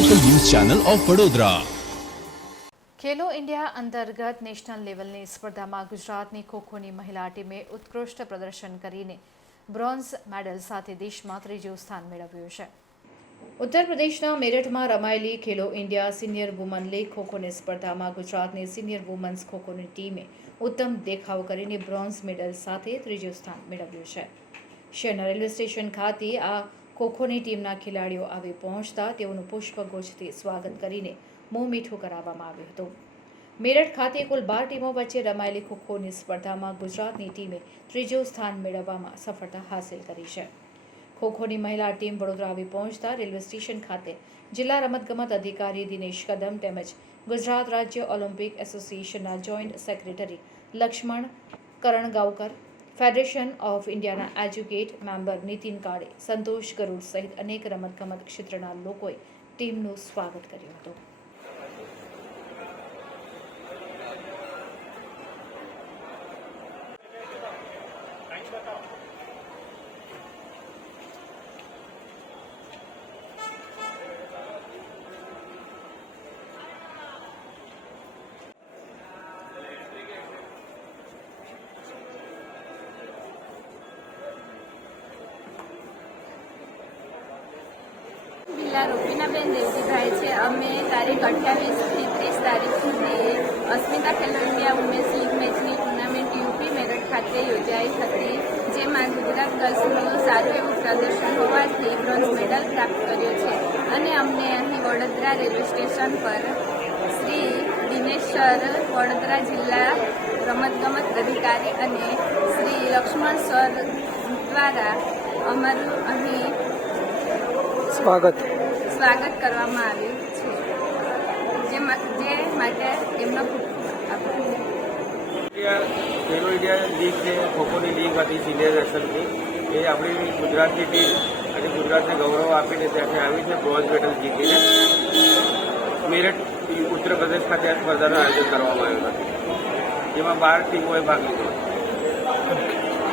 Channel of Vadodara Khelo India અંતર્ગત national લેવલની સ્પર્ધામાં ગુજરાતની ખોખોની મહિલા ટીમે ઉત્કૃષ્ટ પ્રદર્શન કરીને બ્રોન્ઝ મેડલ સાથે દેશમાં ત્રીજું સ્થાન મેળવ્યું છે. ઉત્તર પ્રદેશના મેરઠમાં રમાયેલી Khelo India senior woman league ખોખોની સ્પર્ધામાં ગુજરાતની સિનિયર વુમન્સ ખોખોની ટીમે ઉત્તમ દેખાવ કરીને બ્રોન્ઝ મેડલ સાથે ત્રીજું સ્થાન મેળવ્યું છે. શહેરના રેલવે સ્ટેશન ખાતે આ ખોખોની ટીમના ખેલાડીઓ આવી પહોંચતા તેઓનું પુષ્પગુચ્છથી સ્વાગત કરીને મોં મીઠું કરાવવામાં આવ્યું હતું. મેરઠ ખાતે કુલ બાર ટીમો વચ્ચે રમાયેલી ખોખોની સ્પર્ધામાં ગુજરાતની ટીમે ત્રીજું સ્થાન મેળવવામાં સફળતા હાંસલ કરી છે. ખોખોની મહિલા ટીમ વડોદરા આવી પહોંચતા રેલવે સ્ટેશન ખાતે જિલ્લા રમતગમત અધિકારી દિનેશ કદમ તેમજ ગુજરાત રાજ્ય ઓલિમ્પિક એસોસિએશનના joint secretary Lakshman Karangaonkar federation of ઇન્ડિયાના એજ્યુકેટ મેમ્બર નીતિન કાળે સંતોષ ગરુડ સહિત અનેક રમતગમત ક્ષેત્રના લોકોએ ટીમનું સ્વાગત કર્યું હતું. જિલ્લા રૂપીનાબેન દેવજીભાઈ છે. અમે તારીખ અઠ્યાવીસથી ત્રીસ તારીખ સુધી Asmita Khelo India women's league મેચની ટુર્નામેન્ટ યુપી મેરઠ ખાતે યોજાઈ હતી, જેમાં ગુજરાત ગર્લ્સનું સારું એવું પ્રદર્શન હોવાથી બ્રોન્ઝ મેડલ પ્રાપ્ત કર્યો છે. અને અમને અહીં વડોદરા રેલવે સ્ટેશન પર શ્રી દિનેશ્વર વડોદરા જિલ્લા રમતગમત અધિકારી અને શ્રી લક્ષ્મણ સર દ્વારા અમારું અહીં સ્વાગત. સ્વાગત કરવામાં આવ્યું છે. જે જે માટે એમનો ખેલો ઇન્ડિયા લીગ છે ખોખોની લીગ હતી સિનિયર નેશનલની એ આપણી ગુજરાતની ટીમ અને ગુજરાતને ગૌરવ આપીને ત્યાંથી આવી છે બ્રોન્ઝ મેડલ જીતીને. મેરઠ ઉત્તર પ્રદેશ ખાતે આ સ્પર્ધાનું આયોજન કરવામાં આવ્યું હતું. જેમાં બાર ટીમોએ ભાગ લીધો.